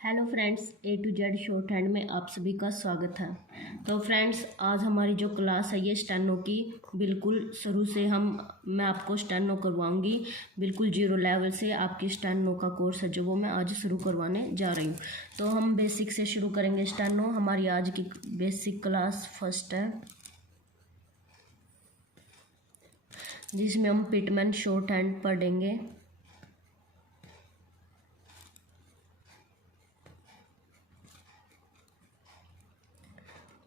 Hello friends, A to Z short hand में आप सभी का स्वागत है। तो फ्रेंड्स, आज हमारी जो क्लास है ये स्टेनो की बिल्कुल शुरू से मैं आपको स्टेनो करवाऊंगी। बिल्कुल जीरो लेवल से आपकी स्टेनो का कोर्स है जो वो मैं आज शुरू करवाने जा रही हूँ। तो हम बेसिक से शुरू करेंगे स्टेनो। हमारी आज की बेसिक क्लास फर्स्ट है जिसमें हम पिटमैन शॉर्ट हैंड पढ़ेंगे।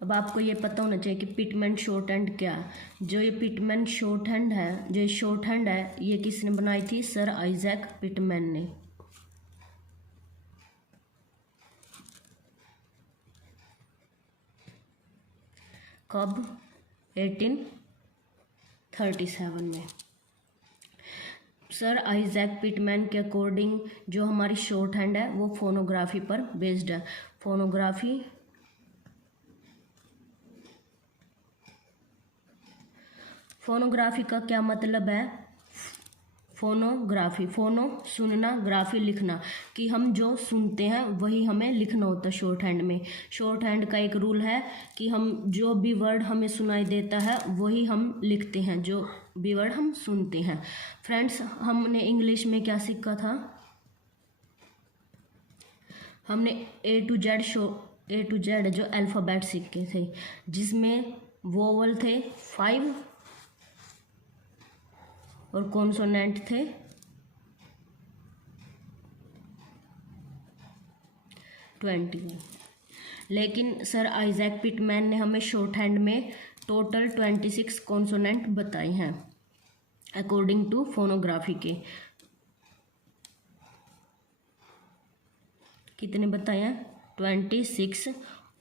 अब आपको ये पता होना चाहिए कि पिटमैन शॉर्ट हैंड क्या है। जो ये पिटमैन शॉर्ट हैंड है, जो शॉर्ट हैंड है, ये किसने बनाई थी? सर आइजैक पिटमैन ने। कब? 1837 में। सर आइजैक पिटमैन के अकॉर्डिंग जो हमारी शॉर्ट हैंड है वो फोनोग्राफी पर बेस्ड है। फोनोग्राफी का क्या मतलब है? फोनोग्राफी, फोनो सुनना, ग्राफी लिखना, कि हम जो सुनते हैं वही हमें लिखना होता है शॉर्ट हैंड में। शॉर्ट हैंड का एक रूल है कि हम जो भी वर्ड हमें सुनाई देता है वही हम लिखते हैं, जो भी वर्ड हम सुनते हैं। फ्रेंड्स, हमने इंग्लिश में क्या सीखा था? हमने A to Z जो अल्फ़ाबेट सीखे थे, जिसमें वोवल थे 5 और कॉन्सोनेंट थे 20। लेकिन सर आइजैक पिटमैन ने हमें शॉर्ट हैंड में टोटल 26 कॉन्सोनेंट बताए हैं अकॉर्डिंग टू फोनोग्राफी के। कितने बताए हैं? 26।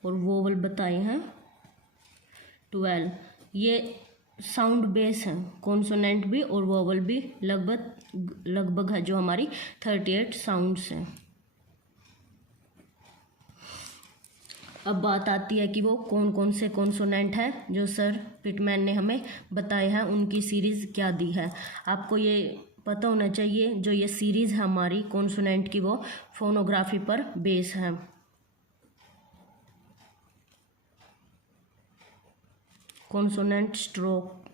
और वोवल बताए हैं 12। ये साउंड बेस है, कॉन्सोनेंट भी और वोवल भी लगभग है, जो हमारी 38 साउंड्स हैं। अब बात आती है कि वो कौन कौन से कॉन्सोनेंट है जो सर पिटमैन ने हमें बताए हैं, उनकी सीरीज़ क्या दी है। आपको ये पता होना चाहिए, जो ये सीरीज़ है हमारी कॉन्सोनेंट की वो फोनोग्राफी पर बेस है। कॉन्सोनेंट स्ट्रोक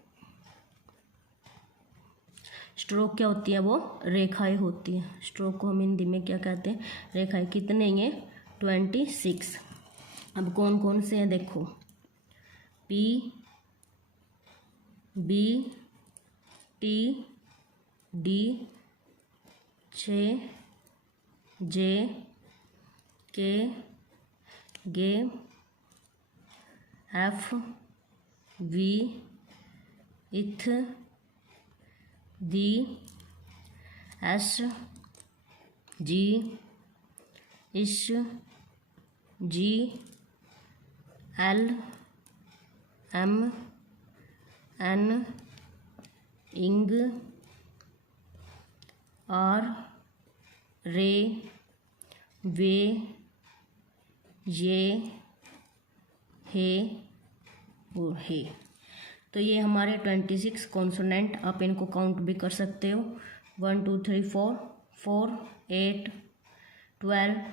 क्या होती है? वो रेखाएं होती हैं। स्ट्रोक को हम हिंदी में क्या कहते हैं? रेखाएं। कितने? ये 26। अब कौन कौन से हैं देखो। P, B, T, D, J, K, G, F, V, Ith, D, S, G, Ish, G, L, M, N, इंग, R, रे, वे, ये, हे और हे। तो ये हमारे 26 कॉन्सोनेंट, आप इनको काउंट भी कर सकते हो। 1 2 3 4 8 12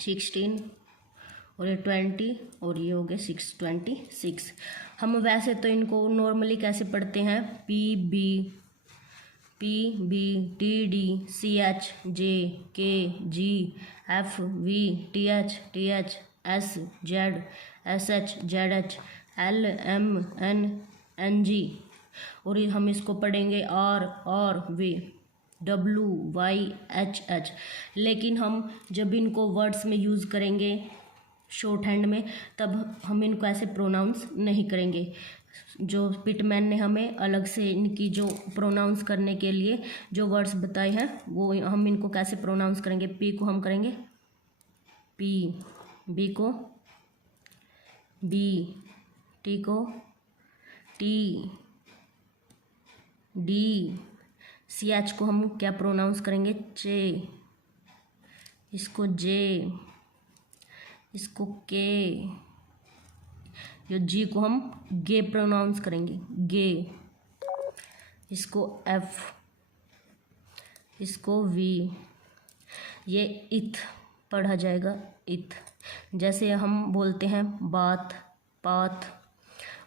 16 और ये 20 और ये हो गए 26। हम वैसे तो इनको नॉर्मली कैसे पढ़ते हैं? P B T D C H J K G F V T H S Z H L M N N G, और हम इसको पढ़ेंगे R V W Y H H। लेकिन हम जब इनको वर्ड्स में यूज़ करेंगे शॉर्ट हैंड में, तब हम इनको ऐसे प्रोनाउंस नहीं करेंगे। जो पिटमैन ने हमें अलग से इनकी जो प्रोनाउंस करने के लिए जो वर्ड्स बताए हैं वो हम इनको कैसे प्रोनाउंस करेंगे? P को हम करेंगे P, B को B, T को T, D, CH को हम क्या प्रोनाउंस करेंगे? चे, इसको जे, इसको के, यो जी को हम गे प्रोनाउंस करेंगे, गे, इसको एफ, इसको वी, ये इथ, पढ़ा जाएगा इत। जैसे हम बोलते हैं बात, पाथ,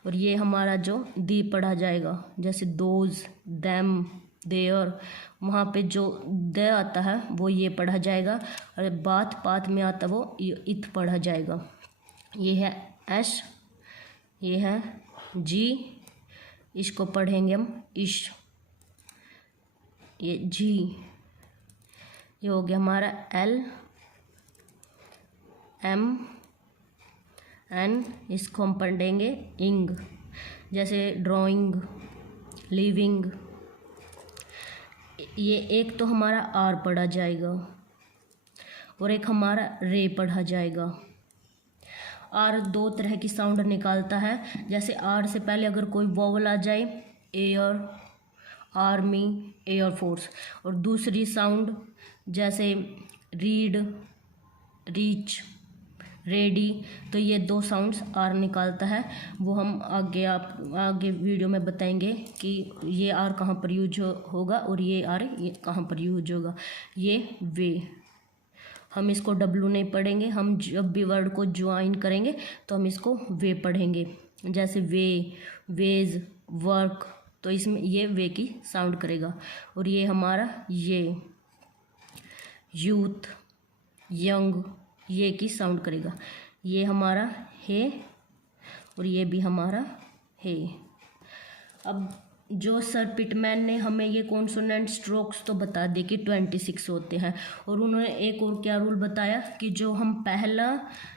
और ये हमारा जो दी पढ़ा जाएगा, जैसे दोज, देम, देयर, वहाँ पे जो द आता है वो ये पढ़ा जाएगा, और बात पाथ में आता वो ये इत पढ़ा जाएगा। ये है एश, ये है जी, इसको पढ़ेंगे हम इश, ये जी, ये हो गया हमारा एल, एम, एन, इसको हम पढ़ेंगे इंग, जैसे ड्राइंग, लिविंग। ये एक तो हमारा आर पढ़ा जाएगा और एक हमारा रे पढ़ा जाएगा। आर दो तरह की साउंड निकालता है, जैसे आर से पहले अगर कोई वोवल आ जाए, एयर, आर्मी, एयरफोर्स, और दूसरी साउंड जैसे रीड, रीच, रेडी, तो ये दो साउंड्स आर निकालता है। वो हम आगे वीडियो में बताएंगे कि ये आर कहाँ पर यूज होगा और ये आर ये कहाँ पर यूज होगा। ये वे, हम इसको डब्लू नहीं पढ़ेंगे, हम जब भी वर्ड को ज्वाइन करेंगे तो हम इसको वे पढ़ेंगे, जैसे वे, वेज, वर्क, तो इसमें ये वे की साउंड करेगा। और ये हमारा ये यूथ, यंग, ये की साउंड करेगा। ये हमारा है और ये भी हमारा है। अब जो सर पिटमैन ने हमें ये कॉन्सोनेंट स्ट्रोक्स तो बता दिए कि 26 होते हैं, और उन्होंने एक और क्या रूल बताया कि जो हम पहला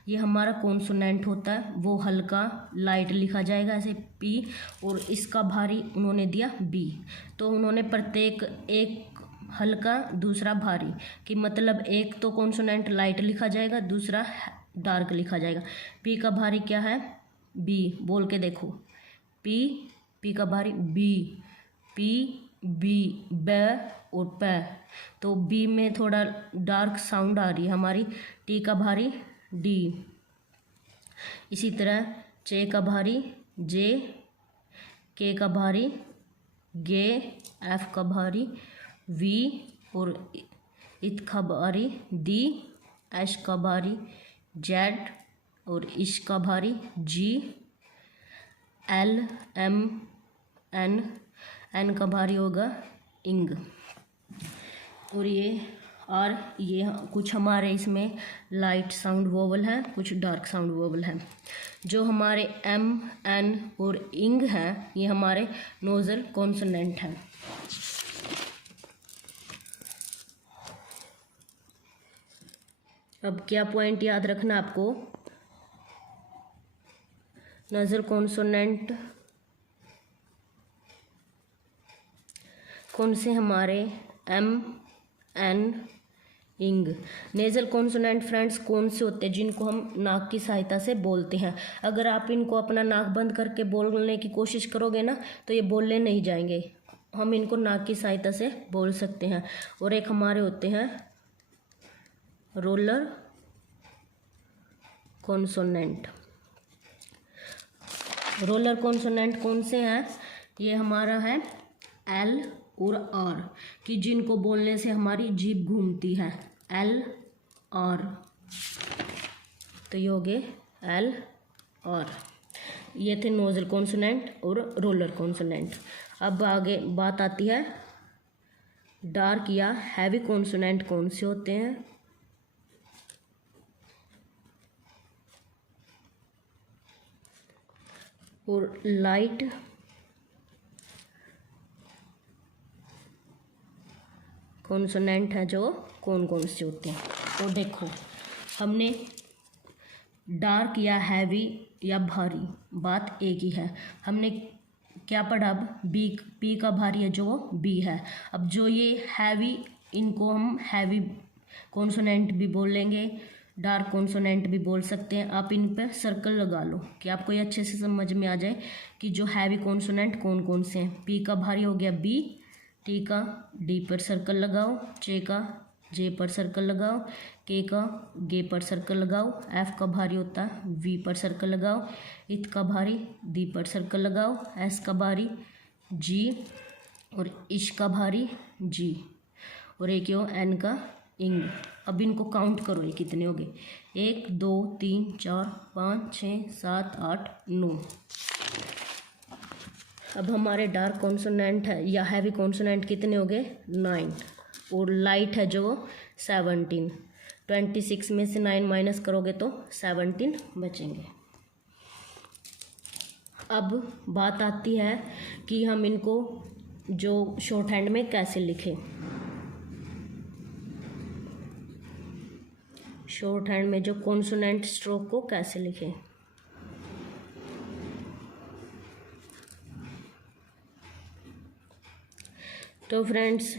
ये हमारा कॉन्सोनेंट होता है वो हल्का लाइट लिखा जाएगा, ऐसे पी, और इसका भारी उन्होंने दिया बी। तो उन्होंने प्रत्येक एक हल्का दूसरा भारी, कि मतलब एक तो कॉन्सोनेंट लाइट लिखा जाएगा, दूसरा डार्क लिखा जाएगा। पी का भारी क्या है? बी, बोल के देखो, पी, पी का भारी बी, पी, बी, ब और प, तो बी में थोड़ा डार्क साउंड आ रही है हमारी। टी का भारी डी, इसी तरह चे का भारी जे, के का भारी गे, एफ का भारी वी, और इत का भारी दी, एश का भारी जेड, और इश का भारी जी, एल, एम, एन, एन का भारी होगा इंग। और ये और ये कुछ हमारे इसमें लाइट साउंड वोवल है, कुछ डार्क साउंड वोवल है। जो हमारे एम, एन और इंग हैं, ये हमारे नोजल कॉन्सोनेंट हैं। अब क्या पॉइंट याद रखना आपको? नोजल कॉन्सोनेंट कौन से हमारे? एम, एन, इंग। नेजल कॉन्सोनेंट फ्रेंड्स कौन से होते हैं? जिनको हम नाक की सहायता से बोलते हैं। अगर आप इनको अपना नाक बंद करके बोलने की कोशिश करोगे ना, तो ये बोलने नहीं जाएंगे। हम इनको नाक की सहायता से बोल सकते हैं। और एक हमारे होते हैं रोलर कॉन्सोनेंट। रोलर कॉन्सोनेंट कौन से हैं? ये हमारा है एल और आर, कि जिनको बोलने से हमारी जीभ घूमती है, एल, आर, तो ये हो गए एल, आर। ये थे नोजल कॉन्सोनेंट और रोलर कॉन्सोनेंट। अब आगे बात आती है डार्क या हैवी कॉन्सोनेंट कौन से होते हैं? और लाइट कॉन्सोनेंट है जो कौन कौन से होते हैं? तो देखो, हमने डार्क या हैवी या भारी, बात एक ही है। हमने क्या पढ़ा? अब बी, पी का भारी है जो बी है। अब जो ये हैवी, इनको हम हैवी कॉन्सोनेंट भी बोलेंगे, डार्क कॉन्सोनेंट भी बोल सकते हैं। आप इन पर सर्कल लगा लो कि आपको ये अच्छे से समझ में आ जाए कि जो हैवी कॉन्सोनेंट कौन कौन से हैं। पी का भारी हो गया बी, टी का डी पर सर्कल लगाओ, चे का जे पर सर्कल लगाओ, के का गे पर सर्कल लगाओ, एफ का भारी होता है वी पर सर्कल लगाओ, इत का भारी डी पर सर्कल लगाओ, एस का भारी जी, और इश का भारी जी, और एक हो एन का इंग। अब इनको काउंट करो, ये कितने हो गए, 1 2 3 4 5 6 7 8 9। अब हमारे डार्क कॉन्सोनेंट है या हैवी कॉन्सोनेंट कितने हो गए, 9, और लाइट है जो वो 17। 26 में से 9 माइनस करोगे तो 17 बचेंगे। अब बात आती है कि हम इनको जो शॉर्ट हैंड में कैसे लिखें। शॉर्ट हैंड में जो कॉन्सोनेंट स्ट्रोक को कैसे लिखें। तो फ्रेंड्स,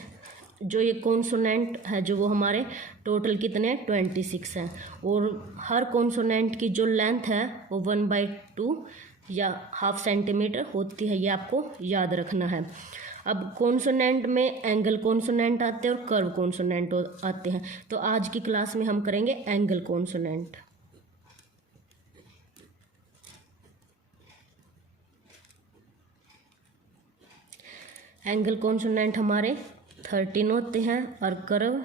जो ये कॉन्सोनेंट है जो वो हमारे टोटल कितने 26 हैं, और हर कॉन्सोनेंट की जो लेंथ है वो 1/2 या ½ सेंटीमीटर होती है, ये आपको याद रखना है। अब कॉन्सोनेंट में एंगल कॉन्सोनेंट आते हैं और कर्व कॉन्सोनेंट आते हैं, तो आज की क्लास में हम करेंगे एंगल कॉन्सोनेंट। एंगल कॉन्सोनेंट हमारे 13 होते हैं और कर्व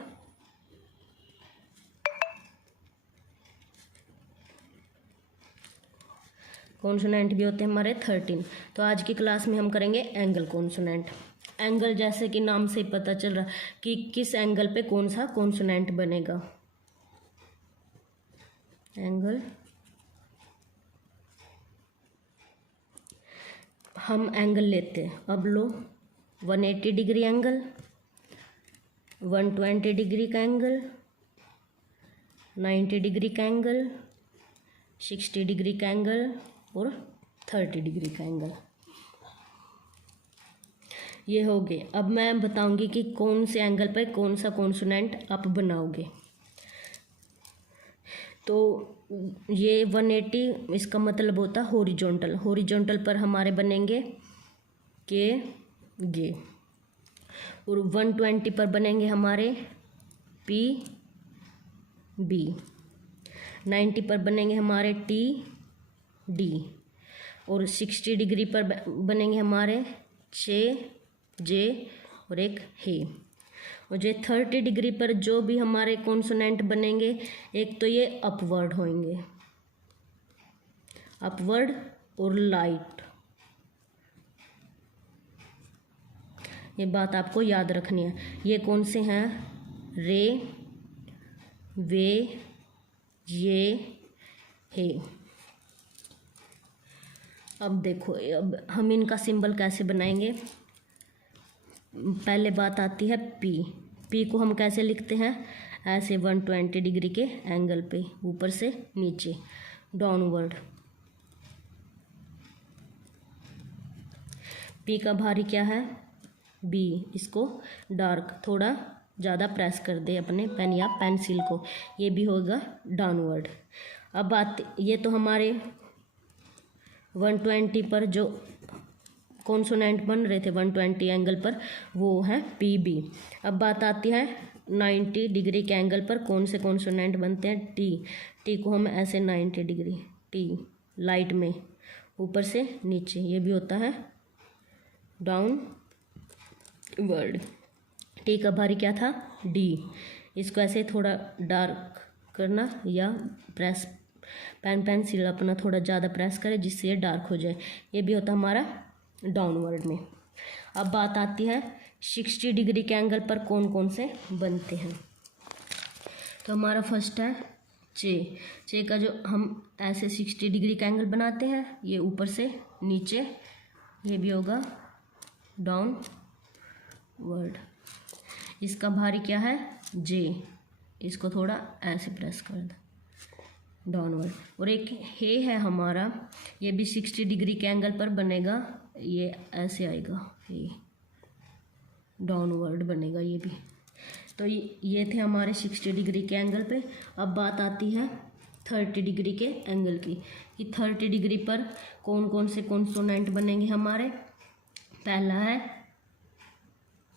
कॉन्सोनेंट भी होते हैं हमारे 13। तो आज की क्लास में हम करेंगे एंगल कॉन्सोनेंट। एंगल जैसे कि नाम से ही पता चल रहा कि किस एंगल पे कौन सा कॉन्सोनेंट बनेगा। एंगल, हम एंगल लेते हैं। अब लो 180 डिग्री एंगल, 120 डिग्री का एंगल, 90 डिग्री का एंगल, 60 डिग्री का एंगल और 30 डिग्री का एंगल, ये हो गए। अब मैं बताऊंगी कि कौन से एंगल पर कौन सा कॉन्सोनेंट आप बनाओगे। तो ये 180 इसका मतलब होता है हॉरिजॉन्टल। हॉरिजॉन्टल पर हमारे बनेंगे के गे, और 120 पर बनेंगे हमारे पी बी, 90 पर बनेंगे हमारे टी डी, और 60 डिग्री पर बनेंगे हमारे छे जे और एक हे। और जो 30 डिग्री पर जो भी हमारे कॉन्सोनेंट बनेंगे, एक तो ये अपवर्ड होंगे, अपवर्ड और लाइट, ये बात आपको याद रखनी है। ये कौन से हैं, रे, वे, ये, हे। अब देखो, अब हम इनका सिंबल कैसे बनाएंगे। पहले बात आती है पी। पी को हम कैसे लिखते हैं, ऐसे 120 डिग्री के एंगल पे ऊपर से नीचे डाउनवर्ड। पी का भारी क्या है, बी। इसको डार्क थोड़ा ज़्यादा प्रेस कर दे अपने पेन या पेंसिल को, ये भी होगा डाउनवर्ड। अब बात, ये तो हमारे 120 पर जो कॉन्सोनेंट बन रहे थे 120 एंगल पर, वो है पी बी। अब बात आती है 90 डिग्री के एंगल पर कौन से कॉन्सोनेंट बनते हैं, टी। टी को हम ऐसे 90 डिग्री, टी लाइट में ऊपर से नीचे, ये भी होता है डाउन वर्ड। टी का भारी क्या था, डी। इसको ऐसे थोड़ा डार्क करना या प्रेस, पेंसिल अपना थोड़ा ज़्यादा प्रेस करें जिससे ये डार्क हो जाए, ये भी होता हमारा डाउनवर्ड में। अब बात आती है 60 डिग्री के एंगल पर कौन कौन से बनते हैं। तो हमारा फर्स्ट है चे। चे का जो हम ऐसे 60 डिग्री का एंगल बनाते हैं, ये ऊपर से नीचे, ये भी होगा डाउनवर्ड। इसका भारी क्या है, जे। इसको थोड़ा ऐसे प्रेस कर दो, डाउनवर्ड। और एक हे है हमारा, ये भी 60 डिग्री के एंगल पर बनेगा, ये ऐसे आएगा, ये डाउनवर्ड बनेगा ये भी। तो ये थे हमारे 60 डिग्री के एंगल पे। अब बात आती है 30 डिग्री के एंगल की, कि 30 डिग्री पर कौन कौन से कॉन्सोनेंट बनेंगे हमारे। पहला है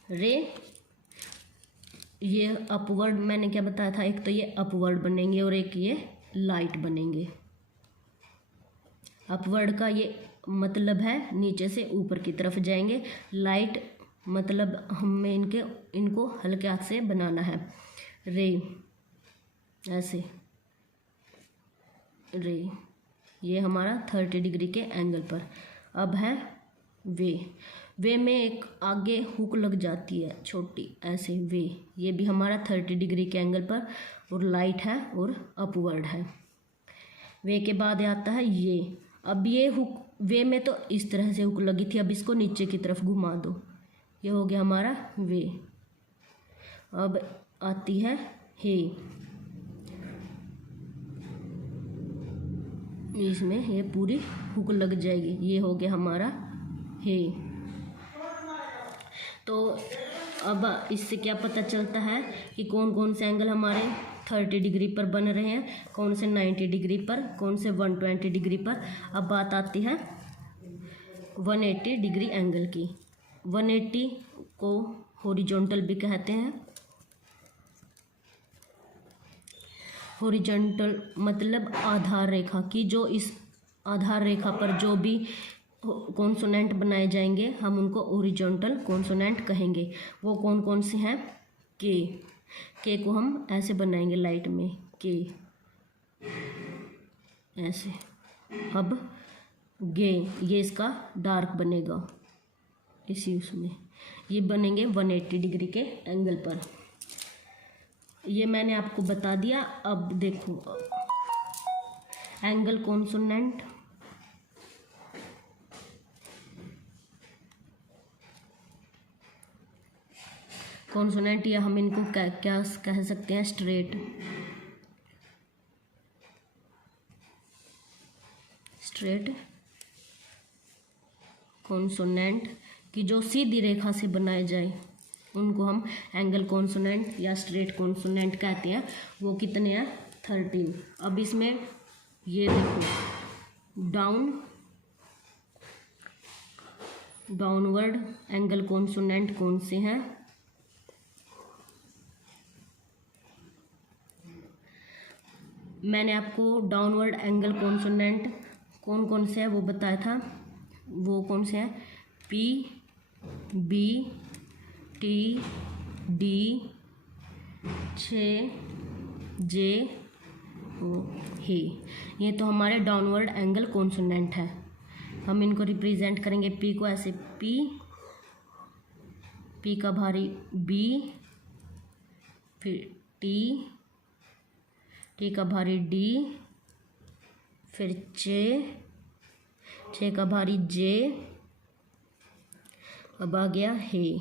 रे, ये अपवर्ड, मैंने क्या बताया था, एक तो ये अपवर्ड बनेंगे और एक ये लाइट बनेंगे। अपवर्ड का ये मतलब है नीचे से ऊपर की तरफ जाएंगे, लाइट मतलब हमें इनको हल्के हाथ से बनाना है। रे, ऐसे रे, ये हमारा 30 डिग्री के एंगल पर। अब है वे में एक आगे हुक लग जाती है छोटी, ऐसे वे, ये भी हमारा 30 डिग्री के एंगल पर और लाइट है और अपवर्ड है। वे के बाद आता है ये। अब ये हुक वे में तो इस तरह से हुक लगी थी, अब इसको नीचे की तरफ घुमा दो, ये हो गया हमारा वे। अब आती है हे, इसमें ये पूरी हुक लग जाएगी, ये हो गया हमारा हे। तो अब इससे क्या पता चलता है कि कौन कौन से एंगल हमारे 30 डिग्री पर बन रहे हैं, कौन से 90 डिग्री पर, कौन से 120 डिग्री पर। अब बात आती है 180 डिग्री एंगल की। 180 को हॉरिजॉन्टल भी कहते हैं। हॉरिजॉन्टल मतलब आधार रेखा की, जो इस आधार रेखा पर जो भी कॉन्सोनेंट बनाए जाएंगे हम उनको हॉरिजॉन्टल कॉन्सोनेंट कहेंगे। वो कौन कौन से हैं? के को हम ऐसे बनाएंगे लाइट में, के ऐसे। अब गे, ये इसका डार्क बनेगा इसी उसमें, ये बनेंगे 180 डिग्री के एंगल पर। ये मैंने आपको बता दिया। अब देखो एंगल कॉन्सोनेंट, कॉन्सोनेंट या हम इनको क्या कह सकते हैं? स्ट्रेट कॉन्सोनेंट की जो सीधी रेखा से बनाए जाए उनको हम एंगल कॉन्सोनेंट या स्ट्रेट कॉन्सोनेंट कहते हैं। वो कितने हैं? 13। अब इसमें ये देखो डाउनवर्ड एंगल कॉन्सोनेंट कौन से हैं? मैंने आपको डाउनवर्ड एंगल कॉन्सोनेंट कौन कौन से है वो बताया था। वो कौन से हैं? पी, बी, टी, डी, 6, जे, ओ, हे। ये तो हमारे डाउनवर्ड एंगल कॉन्सोनेंट है। हम इनको रिप्रेजेंट करेंगे पी को ऐसे, पी का भारी बी, फिर टी का भारी डी, फिर छे का भारी जे, अब आ गया हे,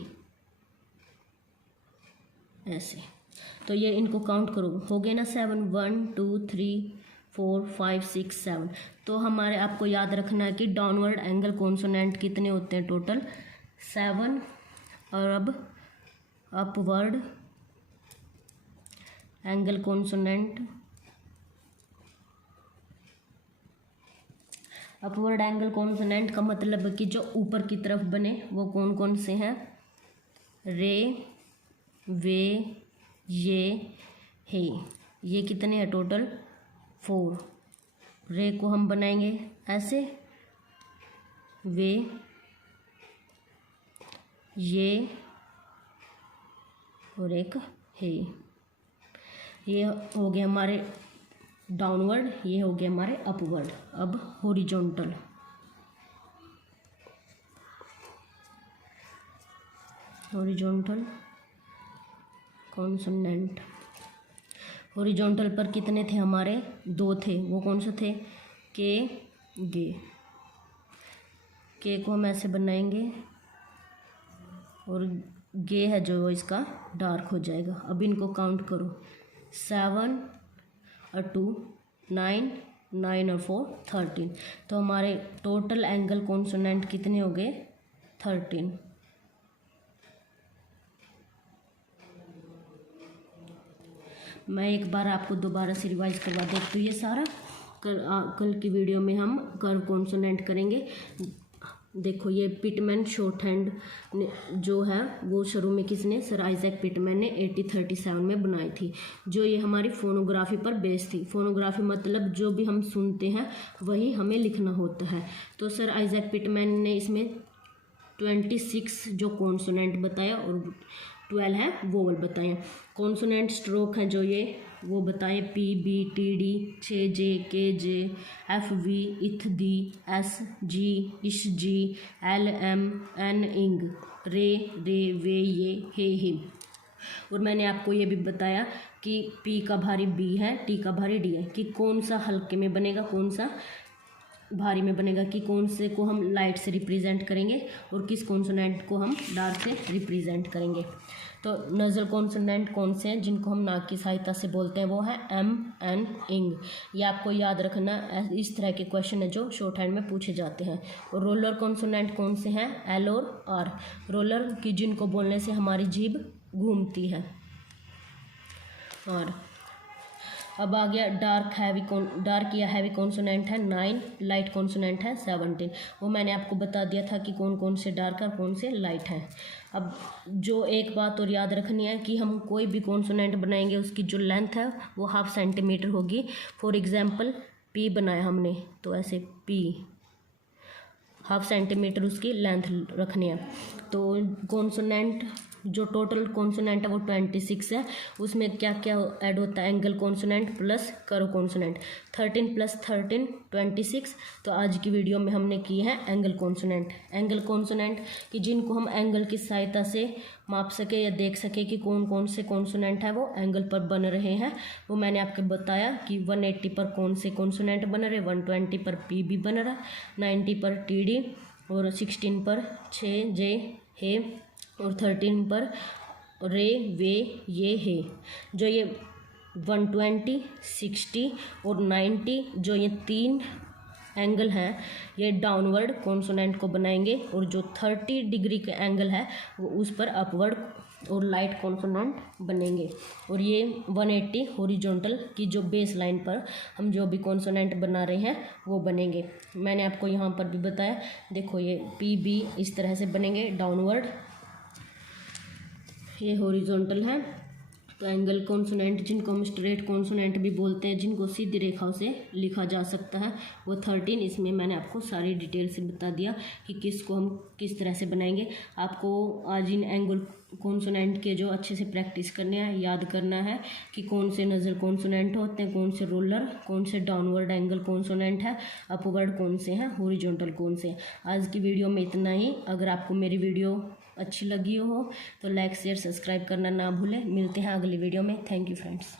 ऐसे। तो ये इनको काउंट करो, हो गए ना 7, 1 2 3 4 5 6 7। तो हमारे आपको याद रखना है कि डाउनवर्ड एंगल कॉन्सोनेंट कितने होते हैं? टोटल 7। और अब upward angle consonant, upward angle consonant का मतलब कि जो ऊपर की तरफ बने वो कौन कौन से हैं? रे, वे, ये, हे। ये कितने हैं टोटल? 4। रे को हम बनाएंगे ऐसे, वे, ये और एक हे। ये हो गए हमारे डाउनवर्ड, ये हो गया हमारे अपवर्ड। अब हॉरिजॉन्टल, कॉन्सोनेंट। हॉरिजॉन्टल पर कितने थे हमारे? 2 थे। वो कौन से थे? के, गे। के को हम ऐसे बनाएंगे और गे है जो इसका डार्क हो जाएगा। अब इनको काउंट करो, 7 और 2 9, 9 और 4 13। तो हमारे टोटल एंगल कॉन्सोनेंट कितने हो गए? 13। मैं एक बार आपको दोबारा से रिवाइज करवा देती हूँ। ये सारा कल की वीडियो में हम कर्व कॉन्सोनेंट करेंगे। देखो ये पिटमैन शॉर्टहैंड जो है वो शुरू में किसने? सर आइजैक पिटमैन ने 1837 में बनाई थी। जो ये हमारी फोनोग्राफी पर बेस थी। फोनोग्राफी मतलब जो भी हम सुनते हैं वही हमें लिखना होता है। तो सर आइजैक पिटमैन ने इसमें 26 जो कॉन्सोनेंट बताया और 12 है वोवल बताएं। कॉन्सोनेंट स्ट्रोक हैं जो ये वो बताएं, पी बी टी डी, 6 जे के जे, एफ वी, इथ दी, एस जी, इश जी, एल एम, एन इंग, रे रे वे ये, हे हिम। और मैंने आपको ये भी बताया कि पी का भारी बी है, टी का भारी डी है, कि कौन सा हल्के में बनेगा कौन सा भारी में बनेगा, कि कौन से को हम लाइट से रिप्रेजेंट करेंगे और किस कॉन्सोनेंट को हम डार्क से रिप्रेजेंट करेंगे। तो नज़ल कॉन्सोनेंट कौन से हैं जिनको हम नाक की सहायता से बोलते हैं, वो है एम, एन, इंग। ये आपको याद रखना, इस तरह के क्वेश्चन है जो शॉर्ट हैंड में पूछे जाते हैं। और रोलर कॉन्सोनेंट कौन से हैं, एल और आर। रोलर की जिनको बोलने से हमारी जीभ घूमती है। और अब आ गया डार्क या हैवी कॉन्सोनेंट है 9, लाइट कॉन्सोनेंट है 17। वो मैंने आपको बता दिया था कि कौन कौन से डार्क है और कौन से लाइट हैं। अब जो एक बात और याद रखनी है कि हम कोई भी कॉन्सोनेंट बनाएंगे उसकी जो लेंथ है वो 1/2 सेंटीमीटर होगी। फॉर एग्जांपल पी बनाया हमने तो ऐसे पी 1/2 सेंटीमीटर उसकी लेंथ रखनी है। तो कॉन्सोनेंट जो टोटल कॉन्सोनेंट है वो 26 है। उसमें क्या क्या ऐड होता है, angle consonant plus curve consonant, 13 + 13 26। तो आज की वीडियो में हमने की है एंगल कॉन्सोनेंट। एंगल कॉन्सोनेंट कि जिनको हम एंगल की सहायता से माप सके या देख सके कि कौन कौन से कॉन्सोनेंट है वो एंगल पर बन रहे हैं। वो मैंने आपको बताया कि 180 पर कौन से कॉन्सोनेंट बन रहे, 120 पर पी भी बन रहा, 90 पर टी डी, और 16 पर 6 जे हे, और 13 पर रे वे ये है। जो ये 120, 60 और 90 जो ये 3 एंगल हैं ये डाउनवर्ड कॉन्सोनेंट को बनाएंगे, और जो 30 डिग्री का एंगल है वो उस पर अपवर्ड और लाइट कॉन्सोनेंट बनेंगे। और ये 180 हॉरिजॉन्टल की जो बेस लाइन पर हम जो भी कॉन्सोनेंट बना रहे हैं वो बनेंगे। मैंने आपको यहाँ पर भी बताया, देखो ये पी बी इस तरह से बनेंगे डाउनवर्ड, ये हॉरिजॉन्टल है। तो एंगल कॉन्सोनेंट जिनको हम स्ट्रेट कॉन्सोनेंट भी बोलते हैं, जिनको सीधी रेखाओं से लिखा जा सकता है, वो 13। इसमें मैंने आपको सारी डिटेल से बता दिया कि किसको हम किस तरह से बनाएंगे। आपको आज इन एंगल कॉन्सोनेंट के जो अच्छे से प्रैक्टिस करने हैं, याद करना है कि कौन से नज़र कॉन्सोनेंट होते हैं, कौन से रोलर, कौन से डाउनवर्ड एंगल कॉन्सोनेंट है, अपवर्ड कौन से हैं, हॉरिजॉन्टल कौन से हैं। आज की वीडियो में इतना ही। अगर आपको मेरी वीडियो अच्छी लगी हो तो लाइक शेयर सब्सक्राइब करना ना भूलें। मिलते हैं अगली वीडियो में। Thank you friends.